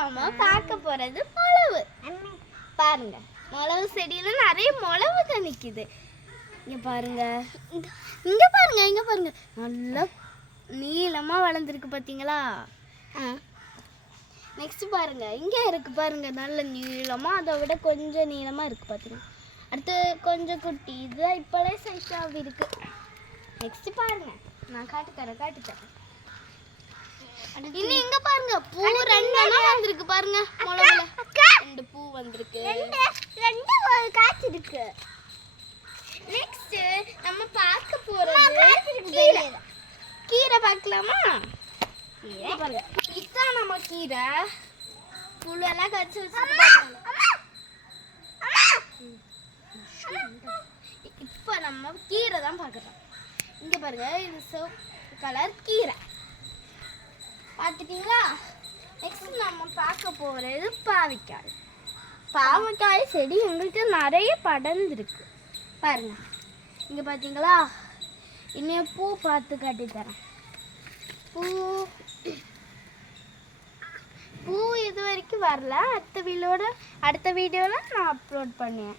நம்ம பார்க்க போறது மிளகு. பாருங்க, மிளகு செடியில நிறைய மிளகு நிக்குது. இங்க பாருங்க, இங்க பாருங்க, இங்க பாருங்க, நல்லா நீளமா வளர்ந்துருக்கு பாத்தீங்களா? நெக்ஸ்ட் பாருங்க, இங்க இருக்கு பாருங்க, நல்ல நீளமா, அதை விட கொஞ்சம் நீளமா இருக்கு பாத்தீங்களா? அடுத்து கொஞ்சம் குட்டி, இது இப்போலே சைஸாக இருக்கு. நெக்ஸ்ட் பாருங்க, நான் காட்டு தரேன். இன்னும் இங்க பாருங்க, பூ ரெண்டெல்லாம் வந்திருக்கு பாருங்க. மிளகுல 2 பூ வந்திருக்கு, ரெண்டு காய்ச்சி இருக்கு. நெக்ஸ்ட் நம்ம பார்க்க போறது கீரை. பார்க்கலாமா? பாருங்க, இதான் நம்ம கீரை. புல்லெல்லாம் கடிச்சு வச்சிருக்காங்க. இப்போ நம்ம கீரை தான் பார்க்குறோம். இங்க பாருங்க, இது சிவப்பு கலர் கீரை. பார்த்துட்டீங்களா? நெக்ஸ்ட் நம்ம பார்க்க போகிறது பாவக்காய். பாவக்காய் செடி எங்களுக்கு நிறைய படர்ந்துருக்கு பாருங்க. இங்கே பார்த்தீங்களா? இன்னும் பூ பார்த்து காட்டித்தரேன். பூ இது வரைக்கும் வரல. அடுத்த வீடியோவில் நான் அப்லோட் பண்ணுவேன்.